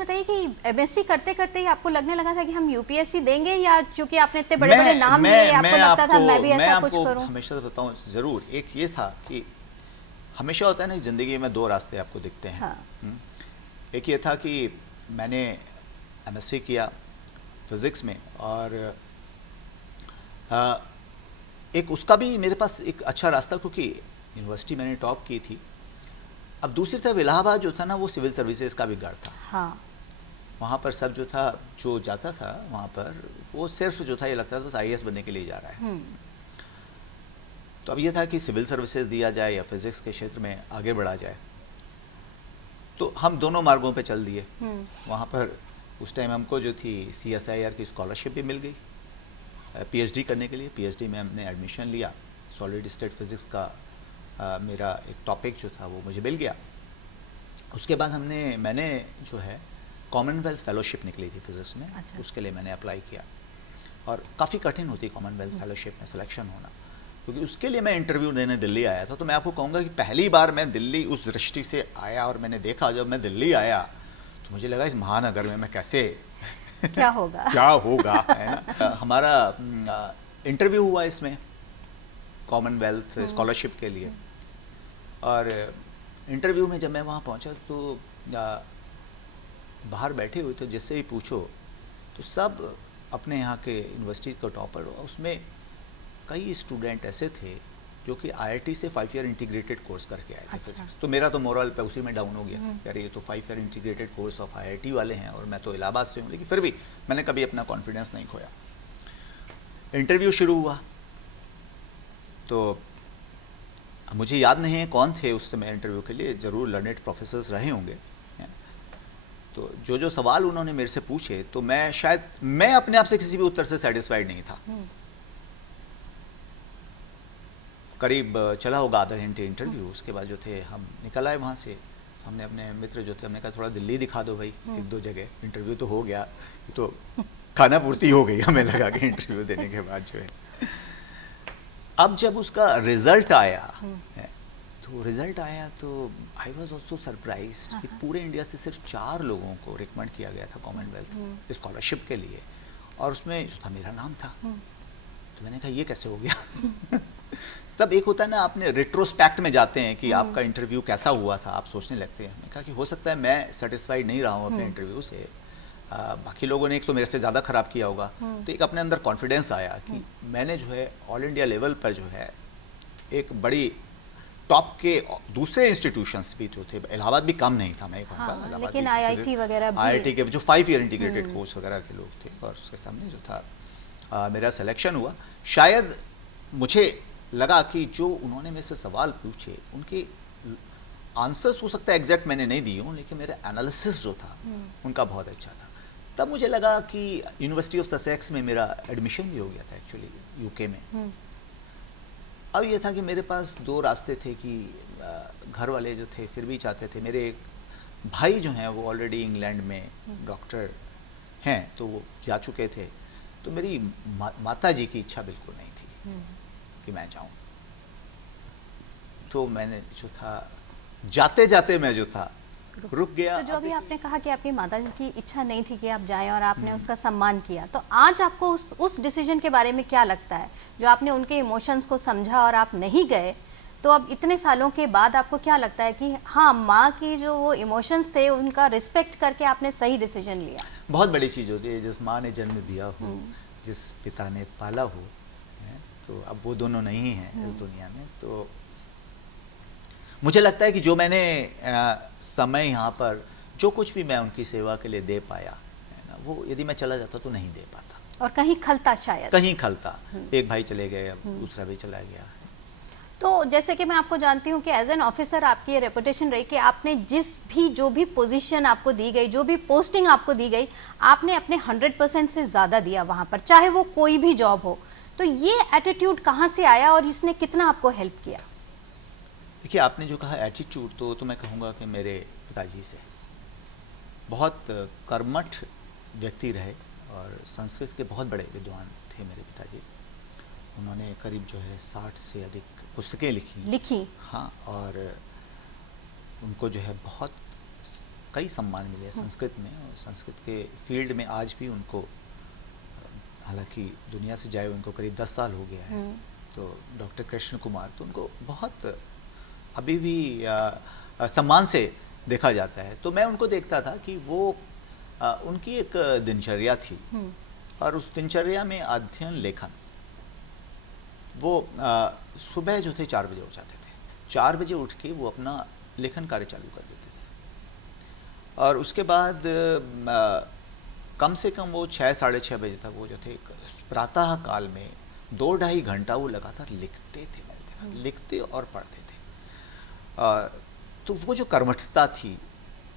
बताइए कि एमएससी करते करते ही आपको लगने लगा था कि हम यूपीएससी देंगे, या चूंकि आपने इतने बड़े बड़े नाम लिए आपको लगता था मैं भी ऐसा कुछ करूं? हमेशा से बताऊं, जरूर एक ये था कि हमेशा होता है ना जिंदगी में दो रास्ते आपको दिखते हैं। हाँ। एक ये था कि मैंने एमएससी किया फिजिक्स में, और एक उसका भी मेरे पास एक अच्छा रास्ता, क्योंकि यूनिवर्सिटी मैंने टॉप की थी। अब दूसरी तरफ इलाहाबाद जो था ना, वो सिविल सर्विसेज का भी गढ़ था। हाँ। वहाँ पर सब जो था, जो जाता था वहाँ पर, वो सिर्फ जो था ये लगता था बस आईएएस बनने के लिए जा रहा है। तो अब ये था कि सिविल सर्विसेज दिया जाए या फिजिक्स के क्षेत्र में आगे बढ़ा जाए। तो हम दोनों मार्गों पे चल दिए। वहाँ पर उस टाइम हमको जो थी CSIR की स्कॉलरशिप भी मिल गई पीएचडी करने के लिए। पीएचडी में हमने एडमिशन लिया। सॉलिड स्टेट फिजिक्स का मेरा एक टॉपिक जो था वो मुझे मिल गया। उसके बाद मैंने जो है कॉमनवेल्थ फेलोशिप निकली थी फिजिक्स में। अच्छा। उसके लिए मैंने अप्लाई किया, और काफ़ी कठिन होती है कॉमनवेल्थ फेलोशिप में सिलेक्शन होना, क्योंकि उसके लिए मैं इंटरव्यू देने दिल्ली आया था। तो मैं आपको कहूँगा कि पहली बार मैं दिल्ली उस दृष्टि से आया, और मैंने देखा जब मैं दिल्ली आया तो मुझे लगा इस महानगर में मैं कैसे क्या होगा क्या होगा, है ना। हमारा इंटरव्यू हुआ इसमें कॉमनवेल्थ स्कॉलरशिप के लिए, और इंटरव्यू में जब मैं वहाँ पहुँचा तो बाहर बैठे हुए थे, जिससे ही पूछो तो सब अपने यहाँ के यूनिवर्सिटी का टॉपर, उसमें कई स्टूडेंट ऐसे थे जो कि IIT से 5 ईयर इंटीग्रेटेड कोर्स करके आए थे फिजिक्स। तो मेरा तो मोरल पे उसी में डाउन हो गया, यार ये तो 5 year integrated course of IIT वाले हैं और मैं तो इलाहाबाद से हूँ। लेकिन फिर भी मैंने कभी अपना कॉन्फिडेंस नहीं खोया। इंटरव्यू शुरू हुआ तो मुझे याद नहीं है कौन थे उस समय इंटरव्यू के लिए, ज़रूर लर्नेड प्रोफेसर्स रहे होंगे। तो जो सवाल उन्होंने मेरे से पूछे, तो मैं अपने आप से किसी भी उत्तर से सेटिस्फाइड नहीं था। करीब चला होगा आधा घंटे इंटरव्यू। उसके बाद जो थे हम निकल आए वहाँ से। हमने अपने मित्र जो थे, हमने कहा थोड़ा दिल्ली दिखा दो भाई, 1-2 जगह। इंटरव्यू तो हो गया, तो खाना पूर्ति हो गई हमें लगा कि इंटरव्यू देने के बाद जो है। अब जब उसका रिजल्ट आया तो आई वॉज ऑल्सो सरप्राइज्ड कि पूरे इंडिया से सिर्फ 4 लोगों को रिकमेंड किया गया था कॉमनवेल्थ स्कॉलरशिप के लिए, और उसमें जो था मेरा नाम था। तो मैंने कहा ये कैसे हो गया। तब एक होता है ना, आपने रिट्रोस्पेक्ट में जाते हैं कि आपका इंटरव्यू कैसा हुआ था, आप सोचने लगते हैं। मैंने कहा कि हो सकता है मैं सेटिस्फाइड नहीं रहा हूँ अपने इंटरव्यू से, बाकी लोगों ने एक तो मेरे से ज़्यादा ख़राब किया होगा। तो एक अपने अंदर कॉन्फिडेंस आया कि मैंने जो है ऑल इंडिया लेवल पर जो है एक बड़ी टॉप के दूसरे इंस्टीट्यूशंस भी जो थे, इलाहाबाद भी कम नहीं था मैं कहूँगा। लेकिन IIT वगैरह भी, IIT के जो 5 ईयर इंटीग्रेटेड कोर्स वगैरह के लोग थे, और उसके सामने जो था मेरा सिलेक्शन हुआ। शायद मुझे लगा कि जो उन्होंने मेरे से सवाल पूछे उनके आंसर्स हो सकता है एग्जैक्ट मैंने नहीं दिए हूँ, लेकिन मेरा एनालिसिस जो था उनका बहुत अच्छा था। तब मुझे लगा कि यूनिवर्सिटी ऑफ ससेक्स में मेरा एडमिशन भी हो गया था एक्चुअली, यूके में। अब ये था कि मेरे पास 2 रास्ते थे कि घर वाले जो थे फिर भी चाहते थे। मेरे एक भाई जो हैं वो ऑलरेडी इंग्लैंड में डॉक्टर हैं, तो वो जा चुके थे। तो मेरी माता जी की इच्छा बिल्कुल नहीं थी कि मैं जाऊं। तो मैंने जो था जाते जाते मैं जो था रुक गया। तो जो अभी आपने कहा कि आपकी माताजी की इच्छा नहीं थी कि आप जाएं और आपने उसका सम्मान किया, तो आज आपको उस डिसीजन के बारे में क्या लगता है, जो आपने उनके इमोशंस को समझा और आप नहीं गए? तो अब इतने सालों के बाद आपको क्या लगता है कि हाँ, माँ की जो वो इमोशंस थे उनका रिस्पेक्ट करके आपने सही डिसीजन लिया? बहुत बड़ी चीज़ होती है, जिस माँ ने जन्म दिया हो, जिस पिता ने पाला हो, तो अब वो दोनों नहीं हैं इस दुनिया में। तो मुझे लगता है कि जो मैंने समय यहाँ पर जो कुछ भी मैं उनकी सेवा के लिए दे पाया है ना, वो यदि मैं चला जाता तो नहीं दे पाता, और कहीं खलता शायद, कहीं खलता। एक भाई चले गए, अब दूसरा भी चला गया। तो जैसे कि मैं आपको जानती हूँ कि एज एन ऑफिसर आपकी ये रेपुटेशन रही कि आपने जो भी पोजीशन आपको दी गई, जो भी पोस्टिंग आपको दी गई, आपने अपने 100% से ज़्यादा दिया वहाँ पर, चाहे वो कोई भी जॉब हो। तो ये एटीट्यूड कहाँ से आया और इसने कितना आपको हेल्प किया? देखिए, आपने जो कहा एटीट्यूड, तो मैं कहूँगा कि मेरे पिताजी से। बहुत कर्मठ व्यक्ति रहे और संस्कृत के बहुत बड़े विद्वान थे मेरे पिताजी। उन्होंने करीब जो है 60 से अधिक पुस्तकें लिखी। लिखी? हाँ, और उनको जो है बहुत कई सम्मान मिले हैं संस्कृत में, और संस्कृत के फील्ड में आज भी उनको, हालांकि दुनिया से जाए उनको करीब 10 साल हो गया है, तो डॉक्टर कृष्ण कुमार, तो उनको बहुत अभी भी सम्मान से देखा जाता है। तो मैं उनको देखता था कि वो उनकी एक दिनचर्या थी, और उस दिनचर्या में अध्ययन लेखन, वो सुबह जो थे 4 बजे उठ जाते थे, 4 बजे उठ के वो अपना लेखन कार्य चालू कर देते थे, और उसके बाद कम से कम वो 6 साढ़े 6 बजे तक वो जो थे प्रातः काल में 2-2.5 घंटा वो लगातार लिखते थे, लिखते और पढ़ते थे। तो वो जो कर्मठता थी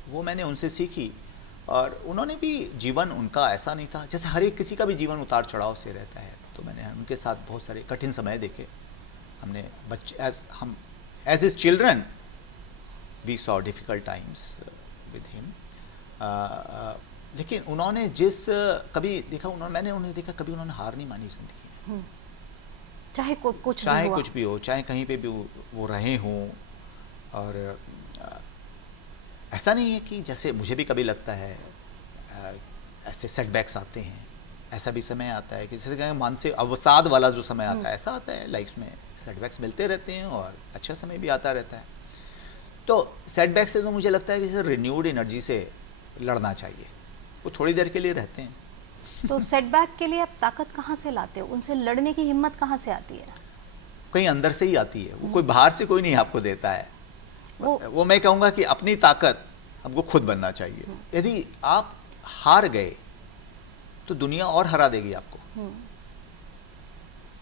वो मैंने उनसे सीखी, और उन्होंने भी, जीवन उनका ऐसा नहीं था, जैसे हर एक किसी का भी जीवन उतार चढ़ाव से रहता है, तो मैंने उनके साथ बहुत सारे कठिन समय देखे। हमने बच्चे as is children we saw difficult times with him, लेकिन उन्होंने जिस कभी देखा, मैंने उन्हें देखा कभी उन्होंने हार नहीं मानी जिंदगी में, चाहे कुछ चाहे भी हुआ। कुछ भी हो, चाहे कहीं पे भी वो रहे हों। और ऐसा नहीं है कि जैसे मुझे भी कभी लगता है ऐसे सेटबैक्स आते हैं, ऐसा भी समय आता है कि जैसे कहें मानसिक अवसाद वाला जो समय आता है, ऐसा आता है लाइफ में, सेटबैक्स मिलते रहते हैं और अच्छा समय भी आता रहता है। तो सेटबैक से तो मुझे लगता है कि जैसे रिन्यूड एनर्जी से लड़ना चाहिए, वो थोड़ी देर के लिए रहते हैं। तो सेटबैक के लिए आप ताकत कहाँ से लाते हो, उनसे लड़ने की हिम्मत कहाँ से आती है? कहीं अंदर से ही आती है, वो कोई बाहर से कोई नहीं आपको देता है। वो मैं कहूँगा कि अपनी ताकत हमको खुद बनना चाहिए। यदि आप हार गए तो दुनिया और हरा देगी आपको।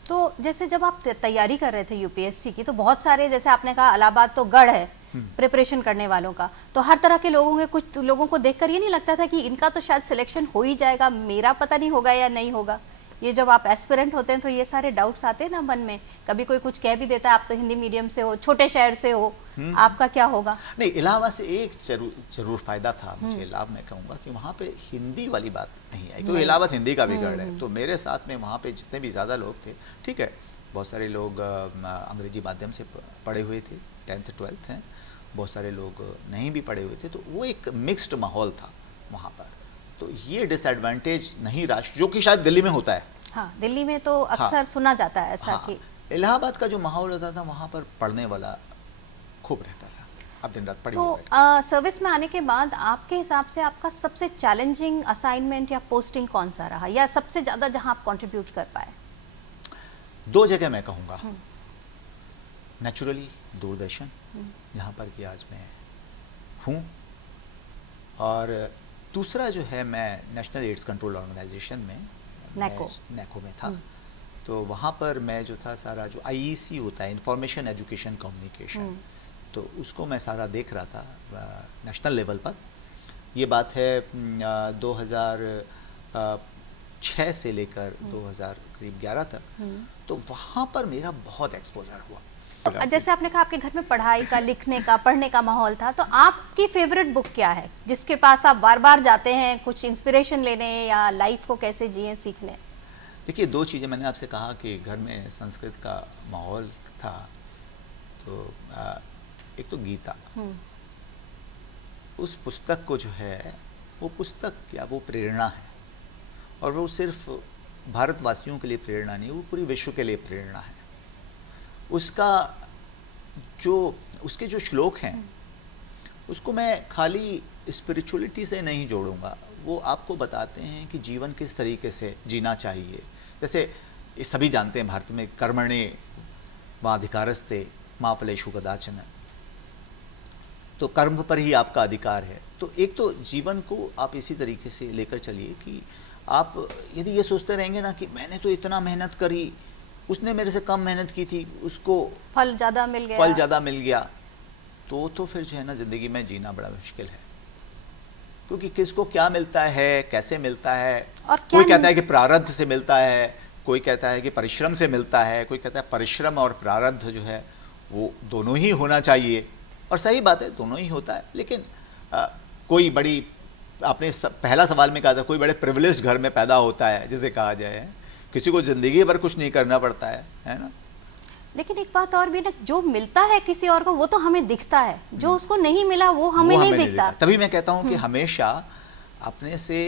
तो जैसे जब आप तैयारी कर रहे थे यूपीएससी की, तो बहुत सारे, जैसे आपने कहा इलाहाबाद तो गढ़ है प्रिपरेशन करने वालों का, तो हर तरह के लोगों के, कुछ लोगों को देखकर ये नहीं लगता था कि इनका तो शायद सिलेक्शन हो ही जाएगा, मेरा पता नहीं होगा या नहीं होगा? ये जब आप एस्पिरेंट होते हैं तो ये सारे डाउट्स आते हैं ना मन में, कभी कोई कुछ कह भी देता है, आप तो हिंदी मीडियम से हो, छोटे शहर से हो, आपका क्या होगा? नहीं, इलाहाबाद से एक जरूर फायदा था मुझे, लाभ मैं कहूँगा कि वहाँ पे हिंदी वाली बात नहीं आई, क्योंकि इलाहाबाद हिंदी का भी गढ़ है। तो मेरे साथ में वहाँ पे जितने भी ज़्यादा लोग थे, ठीक है, बहुत सारे लोग अंग्रेजी माध्यम से पढ़े हुए थे, 10th 12th हैं, बहुत सारे लोग नहीं भी पढ़े हुए थे, तो वो एक मिक्स्ड माहौल था वहाँ पर। तो ये डिसएडवांटेज नहीं रहा, जो कि शायद दिल्ली में होता है। हाँ, दिल्ली में तो अक्सर सुना जाता है ऐसा कि इलाहाबाद का जो माहौल होता था वहाँ पर पढ़ने वाला खूब रहता था, आप दिन रात पढ़ी। तो सर्विस में आने के बाद आपके हिसाब से आपका सबसे चैलेंजिंग असाइनमेंट या पोस्टिंग कौन सा रहा, या सबसे ज़्यादा जहाँ आप कंट्रीब्यूट कर पाए? 2 जगह मैं कहूँगा, नेचुरली दूरदर्शन, जहाँ पर कि आज मैं हूँ, और दूसरा जो है मैं नेशनल एड्स कंट्रोल ऑर्गेनाइजेशन में, नेको में था। तो वहाँ पर मैं जो था सारा जो IEC होता है, इंफॉर्मेशन एजुकेशन कम्युनिकेशन, तो उसको मैं सारा देख रहा था नेशनल लेवल पर। ये बात है 2006 से लेकर 2011 तक। तो वहाँ पर मेरा बहुत एक्सपोजर हुआ। जैसे आपने कहा आपके घर में पढ़ाई का, लिखने का, पढ़ने का माहौल था, तो आपकी फेवरेट बुक क्या है जिसके पास आप बार बार जाते हैं कुछ इंस्पिरेशन लेने या लाइफ को कैसे जिए सीखने? देखिए, 2 चीज़ें मैंने आपसे कहा कि घर में संस्कृत का माहौल था, तो एक तो गीता, उस पुस्तक को जो है, वो पुस्तक क्या, वो प्रेरणा है, और वो सिर्फ भारतवासियों के लिए प्रेरणा नहीं, वो पूरी विश्व के लिए प्रेरणा है। उसके जो श्लोक हैं, उसको मैं खाली स्पिरिचुअलिटी से नहीं जोड़ूंगा, वो आपको बताते हैं कि जीवन किस तरीके से जीना चाहिए। जैसे ये सभी जानते हैं भारत में कर्मणे वाधिकारस्ते मा फलेषु कदाचन, तो कर्म पर ही आपका अधिकार है। तो एक तो जीवन को आप इसी तरीके से लेकर चलिए कि आप यदि ये सोचते रहेंगे ना कि मैंने तो इतना मेहनत करी, उसने मेरे से कम मेहनत की थी, उसको फल ज़्यादा मिल गया, तो फिर जो है ना ज़िंदगी में जीना बड़ा मुश्किल है। क्योंकि किसको क्या मिलता है, कैसे मिलता है, और कोई कहता है कि प्रारब्ध से मिलता है, कोई कहता है कि परिश्रम से मिलता है, कोई कहता है परिश्रम और प्रारब्ध जो है वो दोनों ही होना चाहिए, और सही बात है, दोनों ही होता है। लेकिन कोई बड़ी, आपने पहला सवाल में कहा था, कोई बड़े प्रिविलेज्ड घर में पैदा होता है जिसे कहा जाए, किसी को ज़िंदगी भर कुछ नहीं करना पड़ता है ना। लेकिन एक बात और भी ना, जो मिलता है किसी और को वो तो हमें दिखता है, जो उसको नहीं मिला वो हमें नहीं दिखता। तभी मैं कहता हूँ कि हमेशा अपने से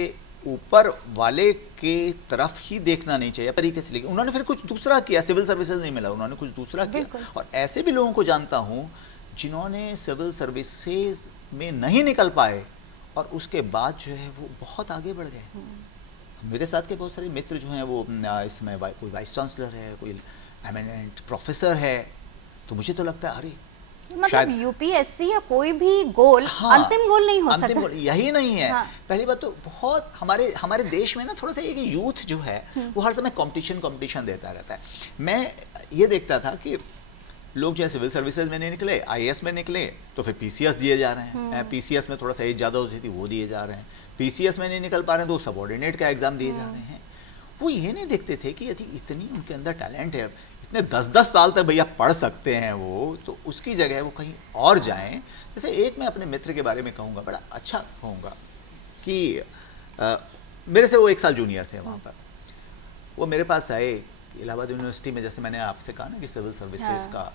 ऊपर वाले के तरफ ही देखना नहीं चाहिए तरीके से। लेकिन उन्होंने फिर कुछ दूसरा किया, सिविल सर्विसेज नहीं मिला, उन्होंने कुछ दूसरा किया। और ऐसे भी लोगों को जानता हूँ जिन्होंने सिविल सर्विसेज में नहीं निकल पाए और उसके बाद जो है वो बहुत आगे बढ़ गए। मेरे साथ के बहुत सारे मित्र जो हैं वो इसमें कोई वाइस चांसलर है, कोई एमिनेंट प्रोफेसर है। तो मुझे तो लगता है अरे मतलब यूपीएससी या कोई भी गोल अंतिम गोल नहीं हो सकता। अंतिम गोल यही नहीं है। पहली बात तो बहुत हमारे देश में ना थोड़ा सा ये कि यूथ जो है वो हर समय कंपटीशन देता रहता है। मैं ये देखता था कि लोग जो है सिविल सर्विसेज में नहीं निकले, आईएएस में निकले तो फिर पीसीएस दिए जा रहे हैं। पीसीएस में थोड़ा सा एज ज़्यादा होती थी वो दिए जा रहे हैं। पीसीएस में नहीं निकल पा रहे हैं तो सबऑर्डिनेट का एग्जाम दिए जा रहे हैं। वो ये नहीं देखते थे कि यदि इतनी उनके अंदर टैलेंट है, इतने 10-10 साल तक भैया पढ़ सकते हैं वो, तो उसकी जगह वो कहीं और जाएं। जैसे एक मैं अपने मित्र के बारे में कहूँगा, बड़ा अच्छा कहूँगा कि मेरे से वो 1 साल जूनियर थे वहाँ पर। वो मेरे पास आए इलाहाबाद यूनिवर्सिटी में, जैसे मैंने आपसे कहा ना कि सिविल सर्विसेज का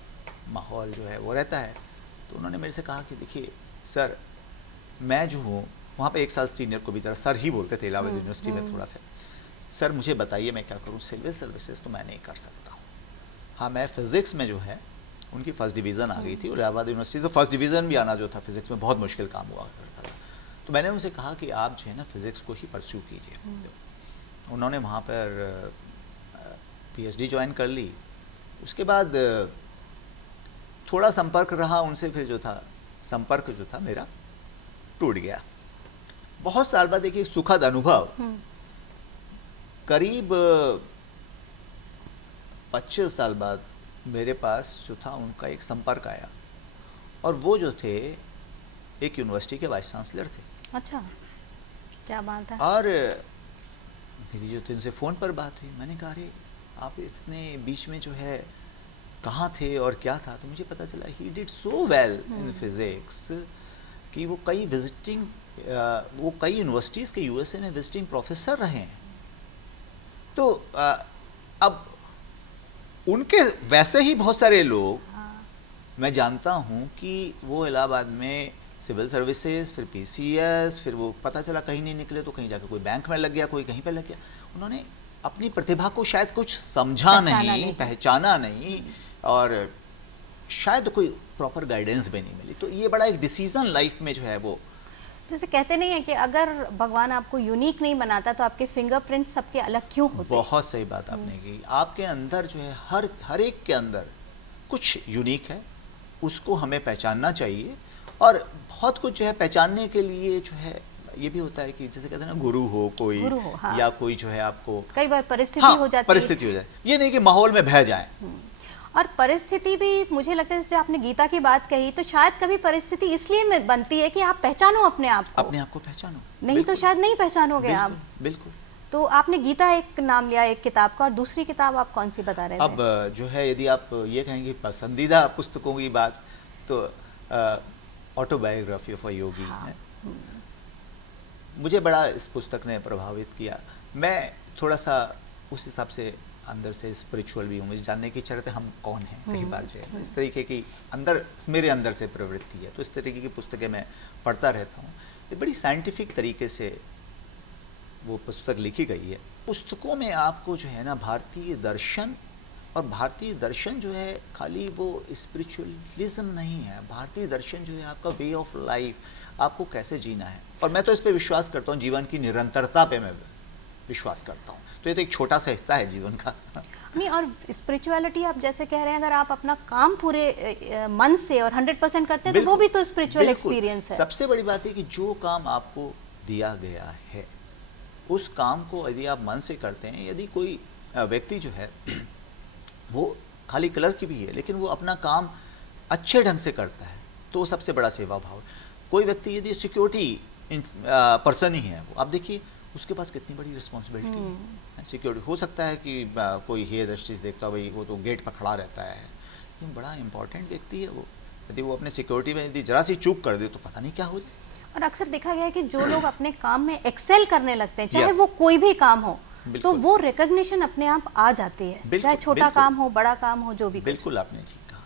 माहौल जो है वो रहता है। तो उन्होंने मेरे से कहा कि देखिए सर, मैं जो हूँ वहाँ पे 1 साल सीनियर को भी ज़रा सर ही बोलते थे इलाहाबाद यूनिवर्सिटी में थोड़ा सा, सर मुझे बताइए मैं क्या करूँ, सिविल सर्विसेज तो मैं नहीं कर सकता हूँ। हाँ, मैं फिज़िक्स में जो है उनकी फर्स्ट डिवीज़न आ गई थी, और इलाहाबाद यूनिवर्सिटी तो फर्स्ट डिवीज़न भी आना जो था फिज़िक्स में बहुत मुश्किल काम हुआ करता था। तो मैंने उनसे कहा कि आप जो है ना फिज़िक्स को ही परस्यू कीजिए। उन्होंने वहाँ पर पीएचडी ज्वाइन कर ली। उसके बाद थोड़ा संपर्क रहा उनसे, फिर जो था संपर्क जो था मेरा टूट गया। बहुत साल बाद एक सुखद अनुभव, करीब 25 साल बाद मेरे पास जो था उनका एक संपर्क आया, और वो जो थे एक यूनिवर्सिटी के वाइस चांसलर थे। अच्छा, क्या बात है। और मेरी जो थी उनसे फ़ोन पर बात हुई। मैंने कहा अरे आप इसने बीच में जो है कहाँ थे और क्या था? तो मुझे पता चला he did so well in physics कि वो कई यूनिवर्सिटीज़ के यूएसए में विजिटिंग प्रोफेसर रहे हैं। तो अब उनके वैसे ही बहुत सारे लोग मैं जानता हूँ कि वो इलाहाबाद में सिविल सर्विसेज, फिर पीसीएस, फिर वो पता चला कहीं नहीं निकले तो कहीं जाकर कोई बैंक में लग गया, कोई कहीं पे लग गया। उन्होंने अपनी प्रतिभा को शायद कुछ समझा नहीं, पहचाना नहीं, और शायद कोई प्रॉपर गाइडेंस भी नहीं मिली। तो ये बड़ा एक डिसीजन लाइफ में जो है वो, जैसे कहते नहीं है कि अगर भगवान आपको यूनिक नहीं बनाता तो आपके फिंगरप्रिंट सबके अलग क्यों होते? बहुत सही बात आपने की। आपके अंदर जो है हर एक के अंदर कुछ यूनिक है, उसको हमें पहचानना चाहिए। और बहुत कुछ जो है पहचानने के लिए जो है ये भी होता है कि जैसे कहते हैं ना, गुरु हो कोई, हाँ। या कोई जो है आपको कई बार परिस्थिति हो जाती है। परिस्थिति हो जाए, ये नहीं कि माहौल में बह जाए। और परिस्थिति भी मुझे लगता है, जैसे आपने गीता की बात कही, तो शायद कभी परिस्थिति इसलिए बनती है कि आप पहचानो अपने आप को पहचानो, नहीं तो शायद नहीं पहचानोगे आप। बिल्कुल। तो आपने गीता एक नाम लिया एक किताब का, और दूसरी किताब आप कौन सी बता रहे थे? अब जो है यदि आप ये कहेंगे पसंदीदा पुस्तकों की बात, तो ऑटोबायोग्राफी ऑफ अ योगी है। मुझे बड़ा इस पुस्तक ने प्रभावित किया। मैं थोड़ा सा उस हिसाब से अंदर से स्पिरिचुअल भी हूँ, मुझे जानने की इच्छा रहती है हम कौन हैं। कई बार जो है इस तरीके की मेरे अंदर से प्रवृत्ति है, तो इस तरीके की पुस्तकें मैं पढ़ता रहता हूँ। ये बड़ी साइंटिफिक तरीके से वो पुस्तक लिखी गई है। पुस्तकों में आपको जो है ना भारतीय दर्शन, और भारतीय दर्शन जो है खाली वो स्पिरिचुअलिज्म नहीं है। भारतीय दर्शन जो है आपका वे ऑफ लाइफ, आपको कैसे जीना है। और मैं तो इस पे विश्वास करता हूँ, जीवन की निरंतरता पे मैं विश्वास करता हूँ। तो ये तो एक छोटा सा हिस्सा है जीवन का। नहीं, और स्पिरिचुअलिटी आप जैसे कह रहे हैं, अगर आप अपना काम पूरे मन से और 100% करते हैं तो वो भी तो स्पिरिचुअल एक्सपीरियंस है। सबसे बड़ी बात है कि जो काम आपको दिया गया है उस काम को यदि आप मन से करते हैं, यदि कोई व्यक्ति जो है वो खाली क्लर्क भी है लेकिन वो अपना काम अच्छे ढंग से करता है, तो सबसे बड़ा सेवा भाव। कोई व्यक्ति यदि सिक्योरिटी पर्सन ही है, वो आप देखिए उसके पास कितनी बड़ी रिस्पॉन्सिबिलिटी है। सिक्योरिटी हो सकता है कि कोई हेय दृष्टि से देखता भाई वो तो गेट पर खड़ा रहता है, लेकिन बड़ा इंपॉर्टेंट व्यक्ति है वो। यदि वो अपने सिक्योरिटी में यदि जरा सी चूक कर दे तो पता नहीं क्या हो जाए। और अक्सर देखा गया है कि जो लोग अपने काम में एक्सेल करने लगते हैं, चाहे वो कोई भी काम हो, तो बिल्कुल। वो रिकग्निशन अपने आप आ जाती है, बिल्कुल, चाहे छोटा बिल्कुल। काम हो, बड़ा काम हो, जो भी कुछ। बिल्कुल आपने ठीक कहा।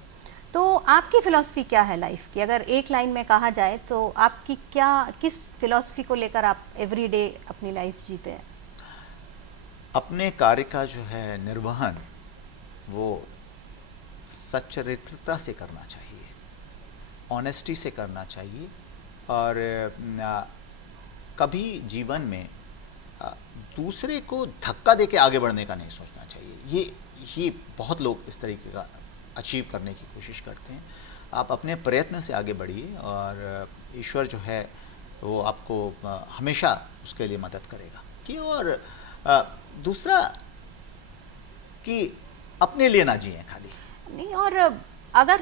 तो आपकी फिलॉसफी क्या है लाइफ की, अगर एक लाइन में कहा जाए तो आपकी क्या, किस फिलॉसफी को लेकर आप एवरीडे अपनी लाइफ जीते हैं? अपने कार्य का जो है निर्वहन वो सच्चरित्रता से करना चाहिए, ऑनेस्टी से करना चाहिए, और कभी जीवन में दूसरे को धक्का देके आगे बढ़ने का नहीं सोचना चाहिए। ये बहुत लोग इस तरीके का अचीव करने की कोशिश करते हैं। आप अपने प्रयत्न से आगे बढ़िए और ईश्वर जो है वो आपको हमेशा उसके लिए मदद करेगा। कि और दूसरा कि अपने लिए ना जिए खाली। नहीं, और अगर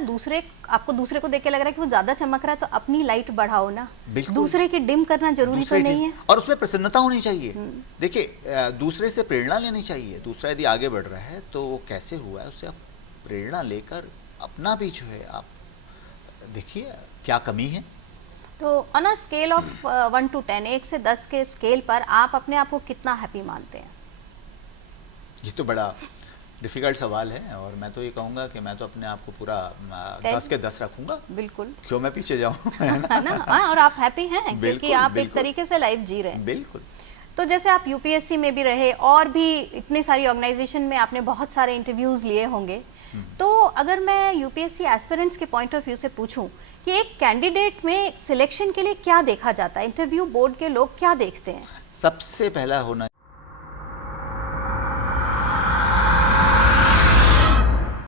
आपको दूसरे को देख के लग रहा है कि वो ज्यादा चमक रहा है तो अपनी लाइट बढ़ाओ ना। बिल्कुल। दूसरे की डिम करना जरूरी तो नहीं है। और उसमें प्रसन्नता होनी चाहिए। देखिए, दूसरे से प्रेरणा लेनी चाहिए। दूसरा यदि आगे बढ़ रहा है तो वो कैसे हुआ है उससे आप प्रेरणा लेकर अपना भी जो है आप देखिए क्या कमी है। तो on a scale of 1 to 10, 1 से 10 के स्केल पर आप अपने आप को कितना हैप्पी मानते हैं? ये तो बड़ा डिफिकल्ट सवाल है, और मैं तो ये कहूँगा कि मैं तो अपने आप को पूरा 10 के 10 रखूँगा। बिल्कुल। क्यों मैं पीछे जाऊँ? है ना? हाँ, और आप हैप्पी हैं क्योंकि बिल्कुल, आप एक बिल्कुल। तरीके से लाइफ जी रहे हैं। बिल्कुल। तो जैसे आप यूपीएससी में भी रहे और भी इतनी सारी ऑर्गेनाइजेशन में आपने बहुत सारे इंटरव्यूज लिए होंगे, तो अगर मैं यूपीएससी एस्पिरेंट्स के पॉइंट ऑफ व्यू से पूछूं कि एक कैंडिडेट में सिलेक्शन के लिए क्या देखा जाता है, इंटरव्यू बोर्ड के लोग क्या देखते हैं? सबसे पहला होना